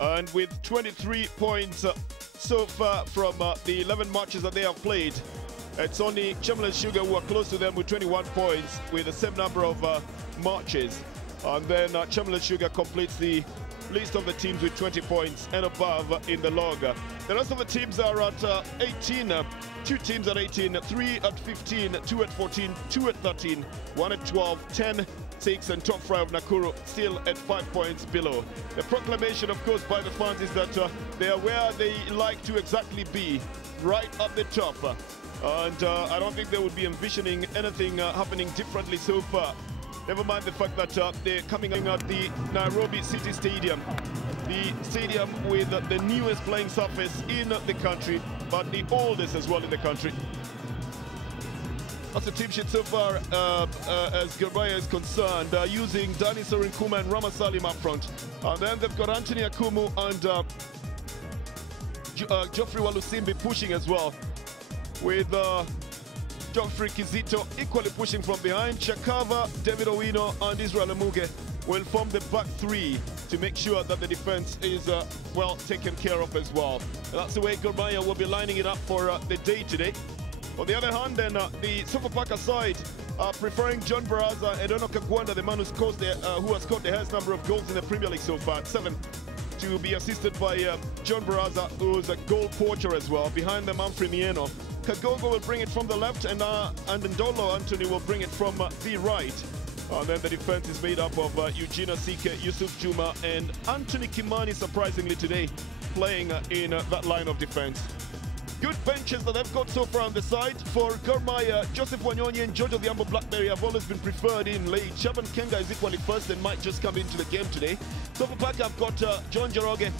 And with 23 points so far from the 11 matches that they have played, it's only Chamberlain Sugar who are close to them with 21 points with the same number of matches. And then Chamberlain Sugar completes the list of the teams with 20 points and above in the log. The rest of the teams are at 18. 2 teams at 18, 3 at 15, 2 at 14, 2 at 13, 1 at 12, 10, 6, and top 5 of Nakuru still at 5 points below. The proclamation, of course, by the fans is that they are where they like to exactly be, right at the top. And I don't think they would be envisioning anything happening differently so far. Never mind the fact that they're coming at the Nairobi City Stadium, the stadium with the newest playing surface in the country, but the oldest as well in the country. That's the team sheet so far as Gor Mahia is concerned, using Danny Sorinkuma and Rama Salim up front. And then they've got Anthony Akumu and Geoffrey Walusimbi pushing as well, with Geoffrey Kizito equally pushing from behind. Chakava, David Owino and Israel Amuge will form the back three to make sure that the defense is well taken care of as well. And that's the way Gor Mahia will be lining it up for the day today. On the other hand, then the Sofapaka side preferring John Baraza and Ono Kagwanda, the man who has scored the highest number of goals in the Premier League so far, 7, to be assisted by John Baraza, who's a goal poacher as well. Behind them, Humphrey Mieno. Kagogo will bring it from the left, and Ndolo Anthony will bring it from the right. And then the defense is made up of Eugene Asike, Yusuf Juma, and Anthony Kimani, surprisingly today, playing in that line of defense. Good benches that they've got so far on the side. For Gor Mahia, Joseph Wanyonyi and Jojo Dhiambo Blackberry have always been preferred in late. Shaban Kenga is equally first and might just come into the game today. Sofapaka have got John Jeroge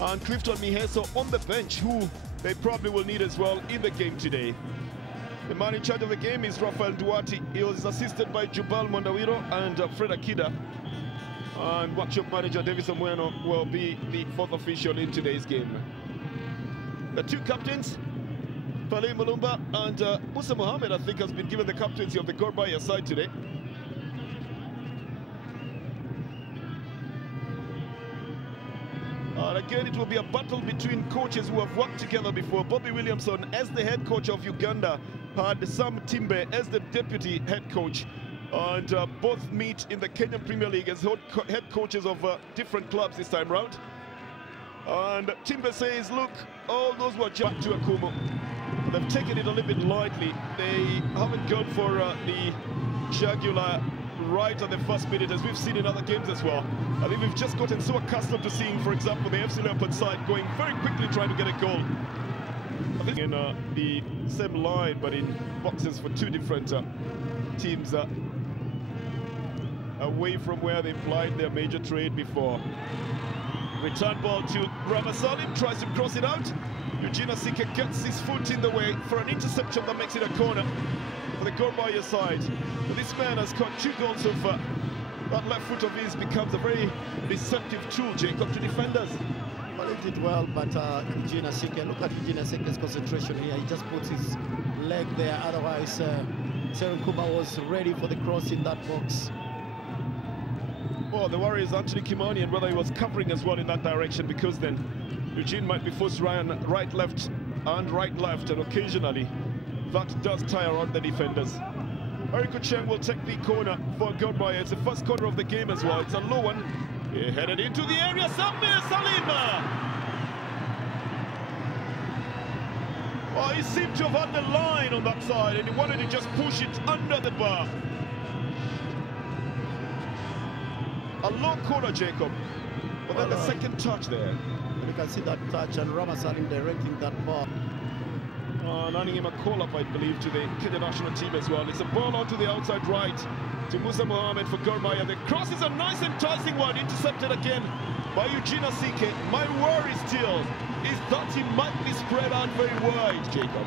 and Clifton Miheso on the bench, who they probably will need as well in the game today. The man in charge of the game is Rafael Duarte. He was assisted by Jubal Mondawiro and Fred Akida. And workshop manager Davis Amueno will be the fourth official in today's game. The two captains, Pale Mulumba and Musa Mohammed, I think, has been given the captaincy of the Gor Mahia side today. And again, it will be a battle between coaches who have worked together before. Bobby Williamson, as the head coach of Uganda, had Sam Timbe as the deputy head coach. And both meet in the Kenyan Premier League as head coaches of different clubs this time round. And Timbe says, look, all those were back to Akumu. They've taken it a little bit lightly. They haven't gone for the jugular right at the first minute, as we've seen in other games as well. I think we've just gotten so accustomed to seeing, for example, the FC Leopard side going very quickly trying to get a goal. I think in the same line, but in boxes for two different teams away from where they applied their major trade before. Return ball to Ramasalim, tries to cross it out. Eugene Asike gets his foot in the way for an interception that makes it a corner for the Gor Mahia side. But this man has caught 2 goals so far. That left foot of his becomes a very deceptive tool, Jacob, to defenders. Well, he did well, but Eugene Asike, look at Eugene Asike's concentration here. He just puts his leg there. Otherwise, Sorinkuma was ready for the cross in that box. Well, the worry is Anthony Kimani and whether he was covering as well in that direction, because then Eugene might be forced to run right, left, and right, left, and occasionally that does tire on the defenders. Eric Ocheng will take the corner for Gor Mahia. It's the first corner of the game as well. It's a low one. He headed into the area. Samir Salima! Oh, he seemed to have had the line on that side, and he wanted to just push it under the bar. A low corner, Jacob, but then the second touch there. You can see that touch and Ramasalim directing that ball. Landing him a call-up, I believe, to the Kenya national team as well. It's a ball onto the outside right to Musa Mohammed for Gor Mahia. The cross is a nice enticing one, intercepted again by Eugene Asike. My worry still is that he might be spread out very wide, Jacob.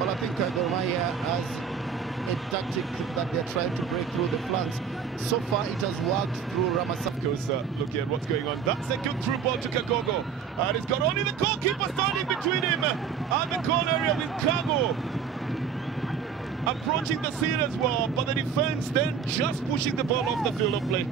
Well, I think Gor Mahia has a tactic that they're trying to break through the flanks. So far, it has worked through Ramasalim. Because looking at what's going on, that's a good through ball to Kagogo. And it's got only the goalkeeper standing between him and the goal area with Kago. Approaching the scene as well, but the defense then just pushing the ball off the field of play.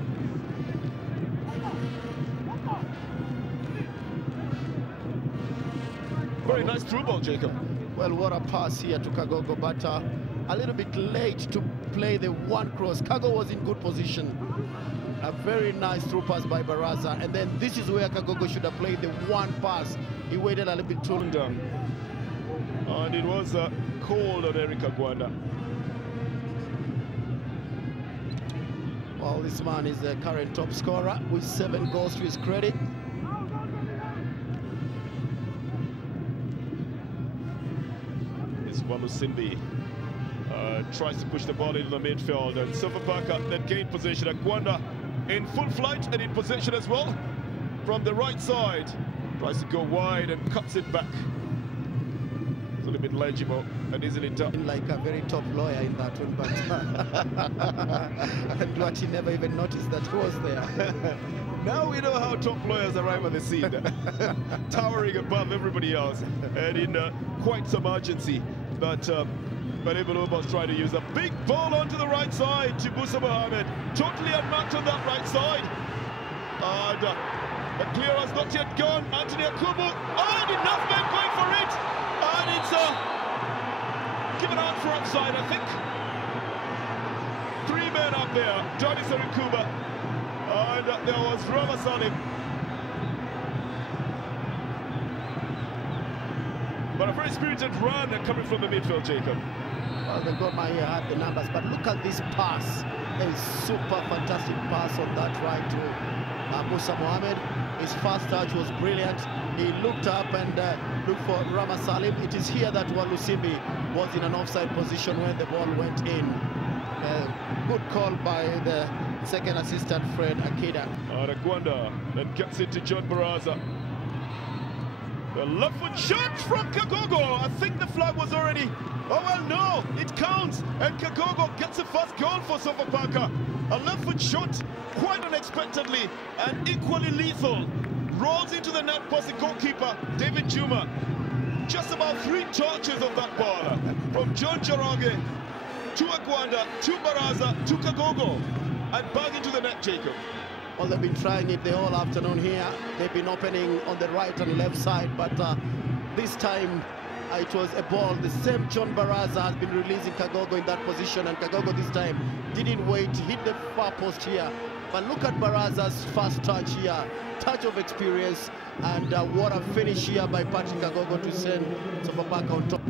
Very nice through ball, Jacob. Well, what a pass here to Kagogo, but a little bit late to play the one cross. Kagogo was in good position. A very nice through pass by Baraza, and then this is where Kagogo should have played the one pass. He waited a little bit too long. And it was cold on Eric Agwanda. Well, this man is the current top scorer with 7 goals to his credit. It's Walusimbi. Tries to push the ball into the midfield, and Sofapaka then gained possession. Agwanda in full flight and in possession as well from the right side. Tries to go wide and cuts it back. It's a little bit legible and easily done. Like a very top lawyer in that one, but and what he never even noticed that he was there. Now we know how top lawyers arrive at the scene, towering above everybody else, and in quite some urgency. But Mulumba was trying to use a big ball onto the right side to Musa Mohammed, totally unmarked on that right side. And the clear has not yet gone. Anthony Akumu, and enough men going for it, and it's given out for offside, I think. 3 men up there, Johnny Serikuba, and there was Rama Salim. But a very spirited run coming from the midfield, Jacob. Well, the goal Mahia had the numbers, but look at this pass. A super fantastic pass on that right to Musa Mohammed. His first touch was brilliant. He looked up and looked for Rama Salim. It is here that Walusimbi was in an offside position when the ball went in. Good call by the second assistant, Fred Akida. Agwanda then gets it to John Baraza. The left foot shot from Kagogo. I think the flag was already... Oh, well, no, it counts. And Kagogo gets the first goal for Sofapaka. A left foot shot, quite unexpectedly, and equally lethal. Rolls into the net past the goalkeeper, David Juma. Just about 3 touches of that ball. From John Joroge to Agwanda, to Baraza, to Kagogo. And back into the net, Jacob. Well, they've been trying it the whole afternoon here. They've been opening on the right and left side, but this time it was a ball. The same John Baraza has been releasing Kagogo in that position, and Kagogo this time didn't wait, hit the far post here. But look at Baraza's first touch here, touch of experience, and what a finish here by Patrick Kagogo to send Sofapaka on top.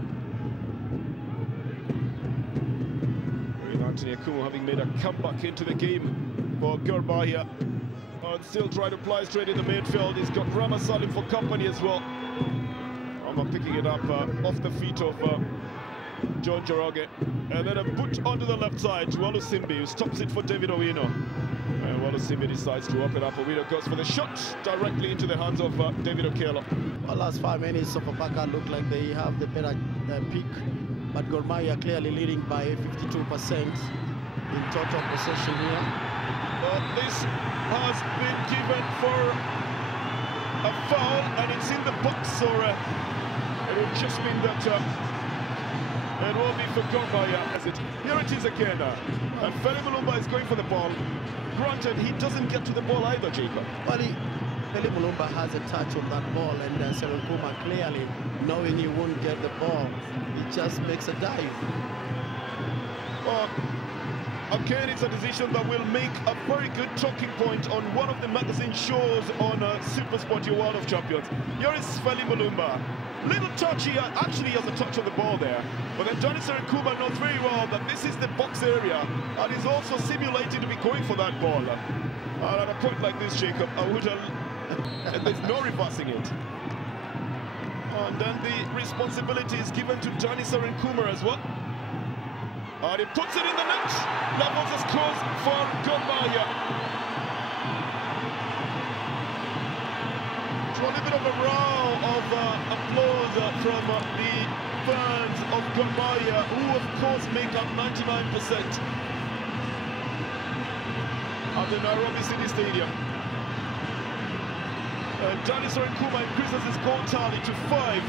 Anthony Akumu having made a comeback into the game for Gor Mahia. And still trying to fly straight in the midfield. He's got Rama Salim for company as well. Rama picking it up off the feet of John Joroge. And then a boot onto the left side to Walusimbi, who stops it for David Owino. And Walusimbi decides to open up. Owino goes for the shot directly into the hands of David Okello. Well, last 5 minutes, Sofapaka look like they have the better pick. But Gor Mahia clearly leading by 52% in total possession here. Well, this has been given for a foul, and it's in the box, or it will just mean that it will be for Gor Mahia. Here it is again, and Feli Mulumba is going for the ball. Granted, he doesn't get to the ball either, Jacob. Well, Feli Mulumba has a touch on that ball, and Serikuba clearly, knowing he won't get the ball, he just makes a dive. Again, it's a decision that will make a very good talking point on one of the magazine shows on Super Sport, your World of Champions. Here is Feli Mulumba. Little touch, he actually has a touch on the ball there. But then Johnny Serikuba knows very well that this is the box area, and is also simulated to be going for that ball. And at a point like this, Jacob, I would have... and there's no reversing it. And then the responsibility is given to Johnny Serikuba as well. And he puts it in the net. Levels the scores for Gor Mahia. So a little bit of a row of applause from the fans of Gor Mahia, who of course make up 99% of the Nairobi City Stadium. Johnny Serikuba increases his goal tally to 5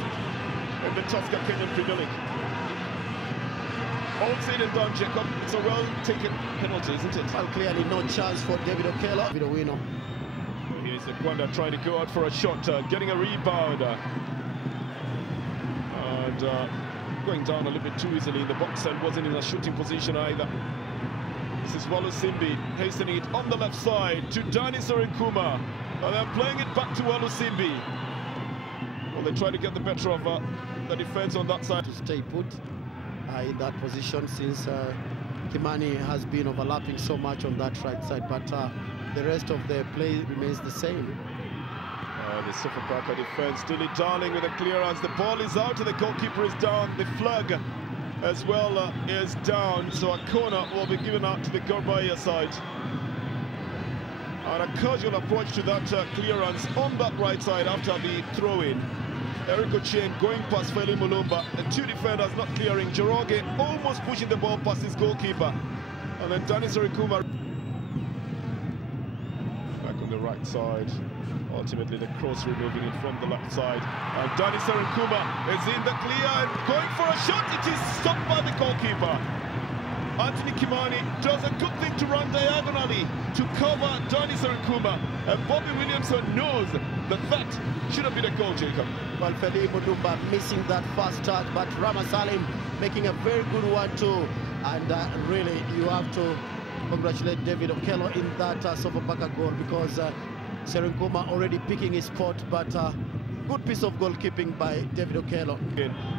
in the Tusker Kenyan Premier League. All said and done, Jacob. It's a well-taken penalty, isn't it? Well, clearly no chance for David Okello. David Owino. Here's Agwanda trying to go out for a shot, getting a rebound. going down a little bit too easily in the box and wasn't in a shooting position either. This is Walusimbi hastening it on the left side to Dani Sorinkuma, and then playing it back to Walusimbi. Well, they try to get the better of the defense on that side. To stay put in that position, since Kimani has been overlapping so much on that right side, but the rest of the play remains the same. The Sofapaka defense, dilly-dallying with a clearance. The ball is out and the goalkeeper is down. The flag as well is down, so a corner will be given out to the Gor Mahia side. And a casual approach to that clearance on that right side after the throw-in. Eric Ochieng going past Feli Mulumba, the two defenders not clearing. Joroge almost pushing the ball past his goalkeeper. And then Dani Sorinkuma back on the right side. Ultimately the cross removing it from the left side. And Dani Sorinkuma is in the clear and going for a shot. It is stopped by the goalkeeper. Anthony Kimani does a good thing to run diagonally to cover Dani Sorinkuma. And Bobby Williamson knows that that should have been a goal, Jacob. Well, Feli Mulumba missing that first touch, but Rama Salim making a very good one too. And really, you have to congratulate David Okello in that Sofapaka goal, because Sorinkuma already picking his spot, but good piece of goalkeeping by David Okello.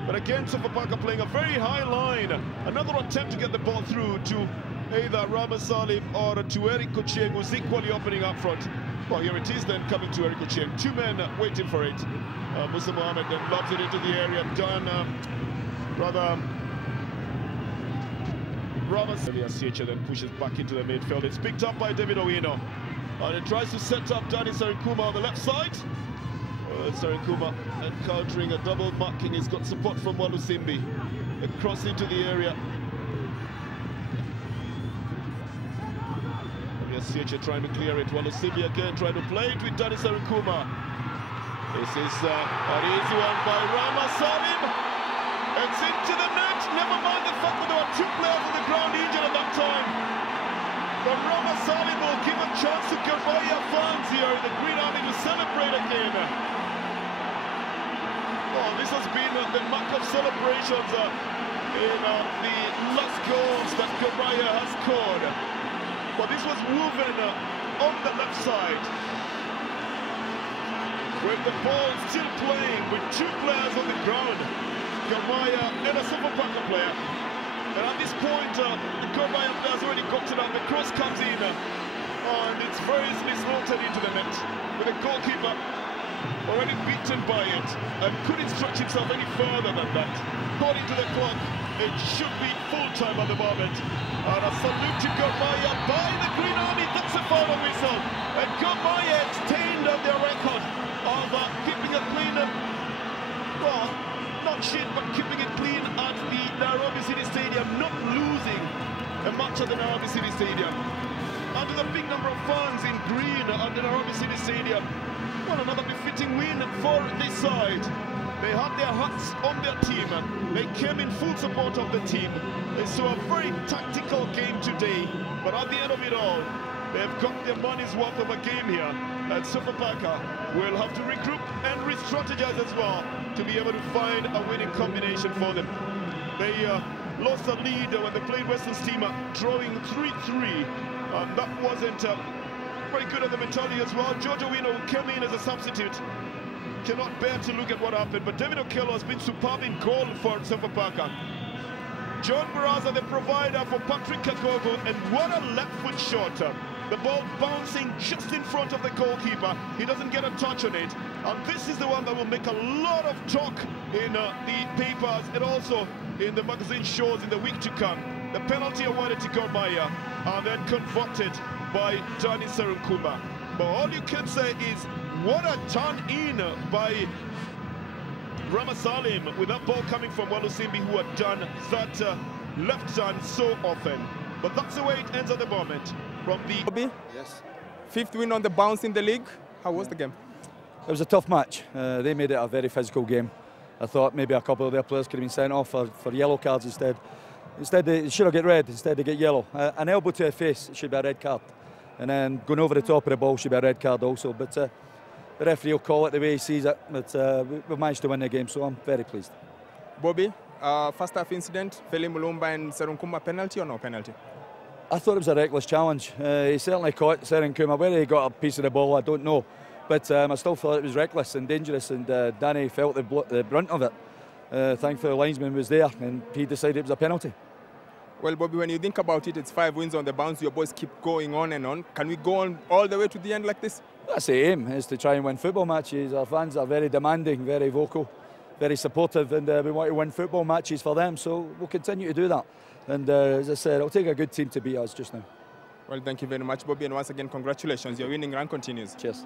But again, Sofapaka playing a very high line. Another attempt to get the ball through to either Rama Salim or to Eric Ochieng, who's equally opening up front. Well, here it is then, coming to Eric Ochieng. Two men waiting for it. Musa Mohammed then lobs it into the area. Done, Rama Salim then pushes back into the midfield. It's picked up by David Owino. And it tries to set up Dani Sorinkuma on the left side. Sorinkuma encountering a double marking. He's got support from Walusimbi. Across into the area. Siache trying to clear it. Walusimbi again trying to play it with Dani Sorinkuma. This is an easy one by Rama Salim. It's into the net. Never mind the fact that there were two players on the ground injured at that time. But Rama Salim will give a chance to Gor Mahia fans here in the Green Army to celebrate again. Oh, this has been the mark of celebrations in the last goals that Gor Mahia has scored. But this was woven on the left side, with the ball still playing with two players on the ground, Gor Mahia and a Sofapaka player. And at this point, the Gor Mahia player's already got it out. The cross comes in, and it's very easily slaughtered into the net, with the goalkeeper already beaten by it, and couldn't stretch himself any further than that. According to the clock, it should be full-time at the moment. And a salute to Gor Mahia by the Green Army. That's a final whistle. And Gor Mahia extend on their record of keeping it clean. Well, not shit, but keeping it clean at the Nairobi City Stadium, not losing a match at the Nairobi City Stadium. And with a big number of fans in green at the Nairobi City Stadium, well, another befitting win for this side. They had their hats on their team. They came in full support of the team. They saw a very tactical game today, but at the end of it all, they've got their money's worth of a game here. And Sofapaka will have to regroup and re-strategize as well to be able to find a winning combination for them. They lost the lead when they played Western Steamer, drawing 3-3, and that wasn't very good on the mentality as well. George Owino came in as a substitute. Cannot bear to look at what happened, but David Okello has been superb in goal for Sofapaka. John Baraza, the provider for Patrick Kagogo, and what a left foot shot. The ball bouncing just in front of the goalkeeper. He doesn't get a touch on it. And this is the one that will make a lot of talk in the papers and also in the magazine shows in the week to come. The penalty awarded to Gor Mahia and then converted by Dani Sorinkuma. But all you can say is, what a turn in by Rama Salim with that ball coming from Walusimbi, who had done that left turn so often. But that's the way it ends at the moment. From the yes, 5th win on the bounce in the league. How was the game? It was a tough match. They made it a very physical game. I thought maybe a couple of their players could have been sent off for yellow cards instead. Instead, they should have got red. Instead, they get yellow. An elbow to the face, it should be a red card. And then going over the top of the ball should be a red card also. But the referee will call it the way he sees it. But we managed to win the game, so I'm very pleased. Bobby, first half incident, Feli Mulumba and Serunkuma, penalty or no penalty? I thought it was a reckless challenge. He certainly caught Serunkuma. Whether he got a piece of the ball, I don't know. But I still thought it was reckless and dangerous, and Danny felt the brunt of it. Thankfully, the linesman was there, and he decided it was a penalty. Well, Bobby, when you think about it, it's 5 wins on the bounce. Your boys keep going on and on. Can we go on all the way to the end like this? That's the aim, is to try and win football matches. Our fans are very demanding, very vocal, very supportive, and we want to win football matches for them, so we'll continue to do that. And as I said, it'll take a good team to beat us just now. Well, thank you very much, Bobby, and once again, congratulations. Your winning run continues. Cheers.